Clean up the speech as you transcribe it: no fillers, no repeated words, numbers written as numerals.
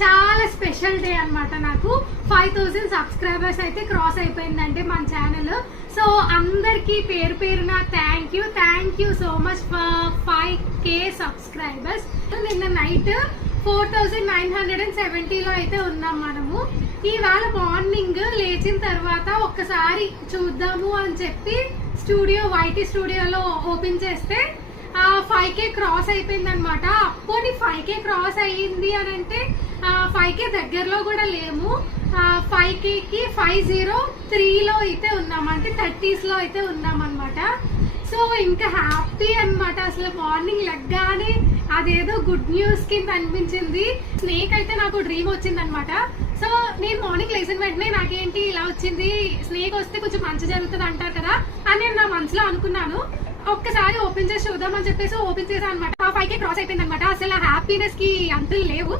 చాలా special day అన్నమాట. నాకు 5000 సబ్స్క్రైబర్స్ అయితే క్రాస్ అయిపోయిందంటే మన ఛానల్. సో అందరికి పేరు పేరున thank you so much for 5K subscribers. నిన్న నైట్ 4970లో అయితే ఉన్నాం మనము. ఇవాళ మార్నింగ్ లేచిన తర్వాత ఒక్కసారి చూద్దాము అని చెప్పి వైటీ స్టూడియోలో ఓపెన్ చేస్తే 5K క్రాస్ అయిపోయింది అనమాట. అప్పుడు 5K క్రాస్ అయ్యింది అని అంటే 5K దగ్గరలో కూడా లేము. 5Kకి 503లో అయితే ఉన్నాం, అంటే 30s లో అయితే ఉన్నాం అనమాట. సో ఇంకా హ్యాపీ అనమాట. అసలు మార్నింగ్ లెగ్గానే అదేదో గుడ్ న్యూస్ కింద అనిపించింది. స్నేక్ అయితే నాకు డ్రీమ్ వచ్చింది అనమాట. సో నేను మార్నింగ్ లేచిన వెంటనే నాకేంటి ఇలా వచ్చింది, స్నేక్ వస్తే కొంచెం మంచి జరుగుతుంది అంటారు కదా అని నేను నా మనసులో అనుకున్నాను. ఒక్కసారి ఓపెన్ చేసి చూద్దాం అని చెప్పేసి ఓపెన్ చేశాను అనమాట. 5K క్రాస్ అయిపోయింది అనమాట. అసలు హ్యాపీనెస్ కి అంతులు లేవు.